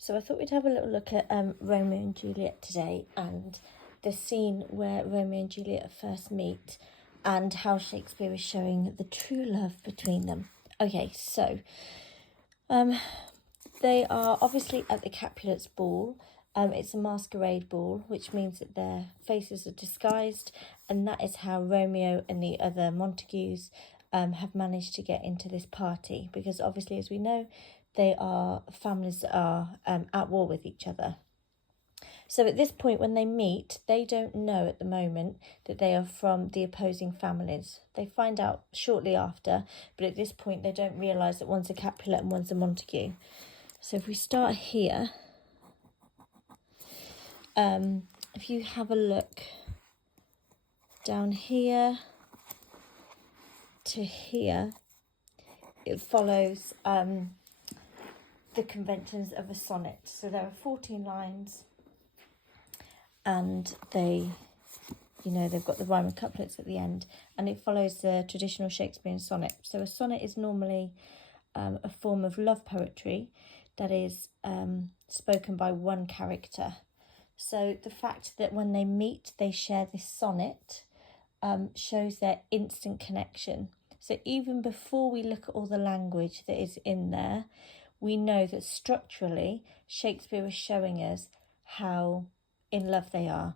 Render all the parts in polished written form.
So I thought we'd have a little look at Romeo and Juliet today, and the scene where Romeo and Juliet first meet and how Shakespeare is showing the true love between them. Okay, so they are obviously at the Capulets' ball. It's a masquerade ball, which means that their faces are disguised, and that is how Romeo and the other Montagues have managed to get into this party, because obviously, as we know, they are families that are at war with each other. So at this point, when they meet, they don't know at the moment that they are from the opposing families. They find out shortly after, but at this point, they don't realise that one's a Capulet and one's a Montague. So if we start here, if you have a look down here to here, it follows the conventions of a sonnet. So there are 14 lines, and they've got the rhyme and couplets at the end, and it follows the traditional Shakespearean sonnet. So a sonnet is normally a form of love poetry that is spoken by one character. So the fact that when they meet, they share this sonnet shows their instant connection. So even before we look at all the language that is in there, we know that structurally Shakespeare is showing us how in love they are.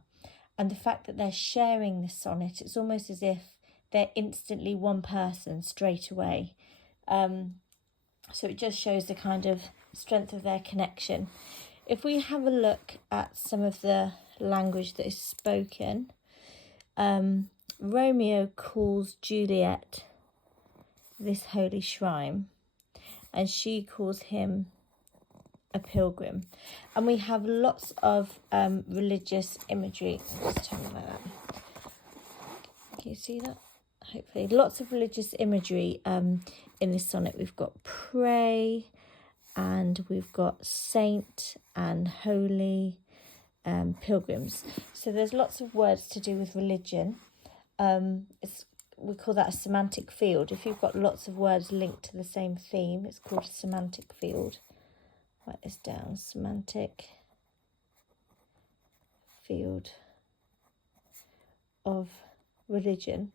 And the fact that they're sharing this sonnet, it's almost as if they're instantly one person straight away. So it just shows the kind of strength of their connection. If we have a look at some of the language that is spoken, Romeo calls Juliet this holy shrine, and she calls him a pilgrim. And we have lots of religious imagery. Let's turn it like that. Can you see that? Hopefully. Lots of religious imagery in this sonnet. We've got pray, and we've got saint and holy, pilgrims. So there's lots of words to do with religion. We call that a semantic field. If you've got lots of words linked to the same theme, it's called a semantic field. Write this down, semantic field of religion,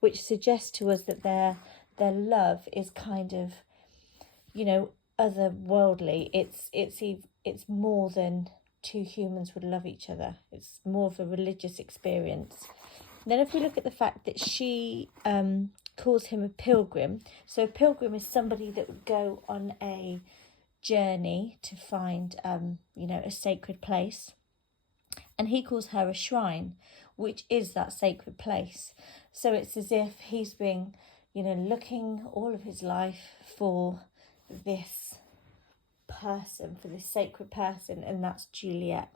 which suggests to us that their love is kind of, otherworldly. It's more than two humans would love each other. It's more of a religious experience. Then if we look at the fact that she calls him a pilgrim, so a pilgrim is somebody that would go on a journey to find, a sacred place. And he calls her a shrine, which is that sacred place. So it's as if he's been, looking all of his life for this person, for this sacred person, and that's Juliet.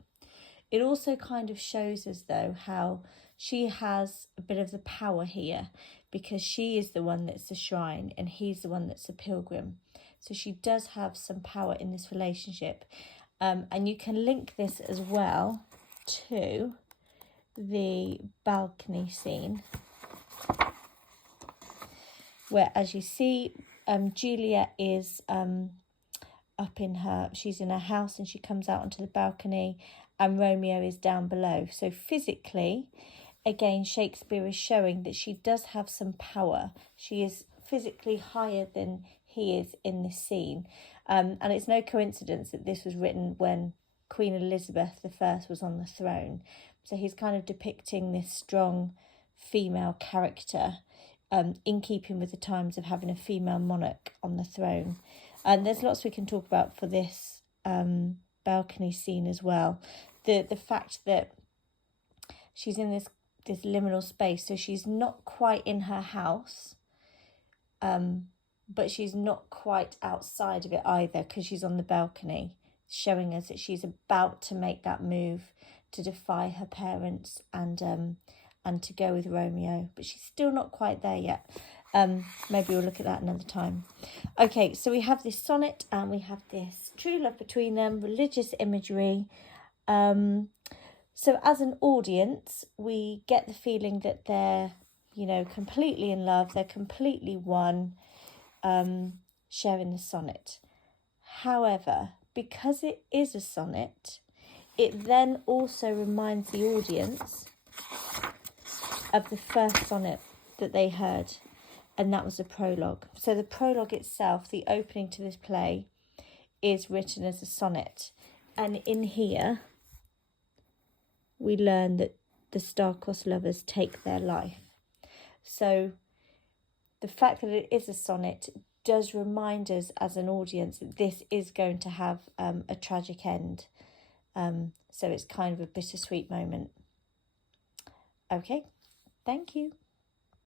It also kind of shows us, though, how she has a bit of the power here, because she is the one that's the shrine and he's the one that's a pilgrim. So she does have some power in this relationship. And you can link this as well to the balcony scene, where, as you see, Juliet is she's in her house, and she comes out onto the balcony, and Romeo is down below. So physically, again, Shakespeare is showing that she does have some power. She is physically higher than he is in this scene. And it's no coincidence that this was written when Queen Elizabeth I was on the throne. So he's kind of depicting this strong female character, in keeping with the times of having a female monarch on the throne. And there's lots we can talk about for this balcony scene as well. The fact that she's in this liminal space, so she's not quite in her house, but she's not quite outside of it either, because she's on the balcony, showing us that she's about to make that move to defy her parents and to go with Romeo, but she's still not quite there yet. Maybe we'll look at that another time. Okay, so we have this sonnet, and we have this true love between them, religious imagery. So as an audience, we get the feeling that they're, completely in love, they're completely one, sharing the sonnet. However, because it is a sonnet, it then also reminds the audience of the first sonnet that they heard, and that was the prologue. So the prologue itself, the opening to this play, is written as a sonnet. And in here, we learn that the star-crossed lovers take their life. So the fact that it is a sonnet does remind us as an audience that this is going to have a tragic end. So it's kind of a bittersweet moment. Okay, thank you.